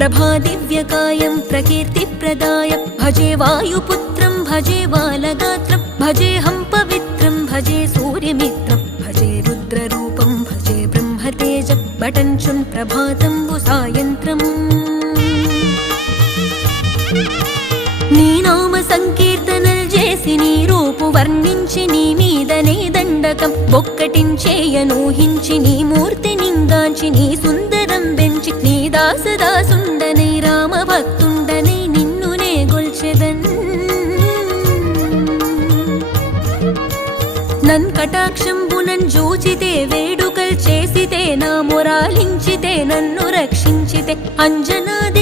ప్రభాదివ్యకాయం ప్రకీర్తిప్రదాయ భజే వాయుపుత్రం భజే బాలగాత్రం భజేహం పవిత్రం భజే సూర్యమిత్రం భజే రుద్రరూపం భజే బ్రహ్మతేజం బటంచున్ ప్రభాతంబు సాయంత్రం నీ నామ సంకీర్తనల్ చేసి నీ రూపు వర్ణించి నీ మీదనే దండకం బొక్కటించేయనూహించి నీ మూర్తి నింగాంచి నీ సుందరం బెంచి నీ దాసదాసుండనై రామభక్తుండనై నిన్నునే గొల్చెదన్ నన్ కటాక్షంబునన్ జూచితే వేడుకల్ చేసితే నా మొరాలించితే నన్ను రక్షించితే అంజనాది